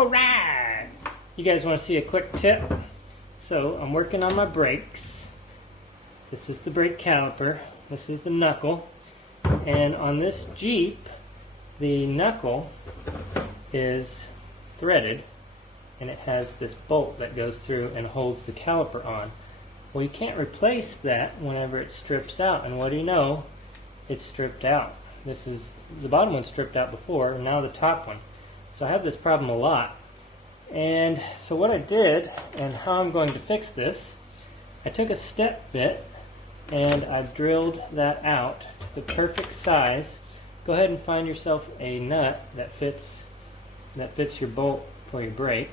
Alright! You guys want to see a quick tip? So I'm working on my brakes. This is the brake caliper. This is the knuckle. And on this Jeep, the knuckle is threaded and it has this bolt that goes through and holds the caliper on. Well, you can't replace that whenever it strips out, and what do you know? It's stripped out. This is the bottom one stripped out before, and now the top one. So I have this problem a lot. And so what I did, and how I'm going to fix this, I took a step bit and I drilled that out to the perfect size. Go ahead and find yourself a nut that fits your bolt for your brake.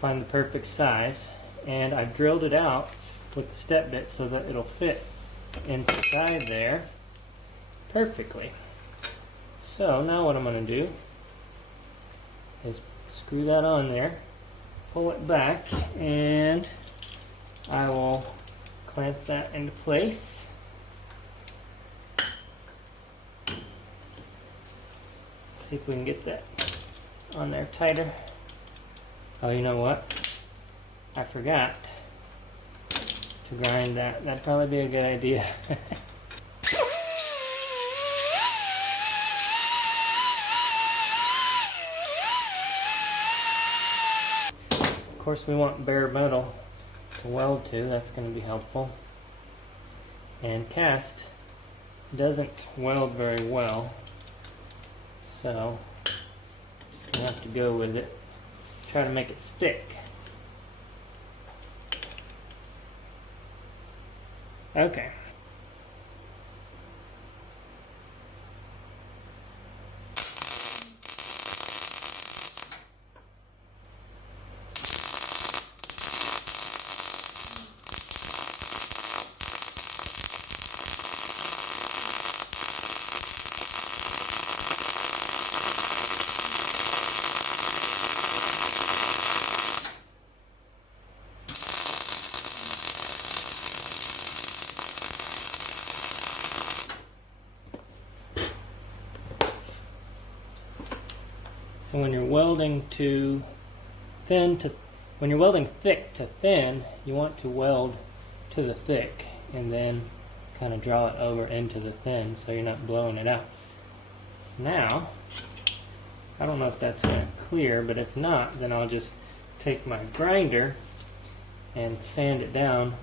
Find the perfect size, and I drilled it out with the step bit so that it'll fit inside there perfectly. So now what I'm going to do is screw that on there, pull it back, and I will clamp that into place. Let's see if we can get that on there tighter. Oh, you know what? I forgot to grind that. That'd probably be a good idea. Of course, we want bare metal to weld to. That's going to be helpful. And cast doesn't weld very well, so just going to have to go with it. Try to make it stick. Okay. So when you're welding when you're welding thick to thin, you want to weld to the thick and then kind of draw it over into the thin so you're not blowing it out. Now, I don't know if that's going to clear, but if not, then I'll just take my grinder and sand it down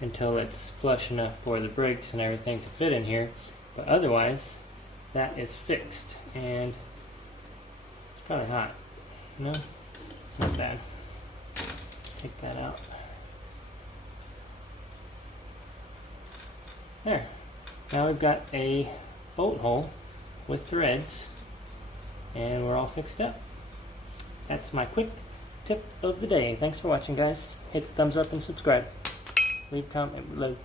until it's flush enough for the brakes and everything to fit in here. But otherwise, that is fixed. And probably hot. No? It's not bad. Take that out. There. Now we've got a bolt hole with threads, and we're all fixed up. That's my quick tip of the day. Thanks for watching, guys. Hit the thumbs up and subscribe. Leave a comment below.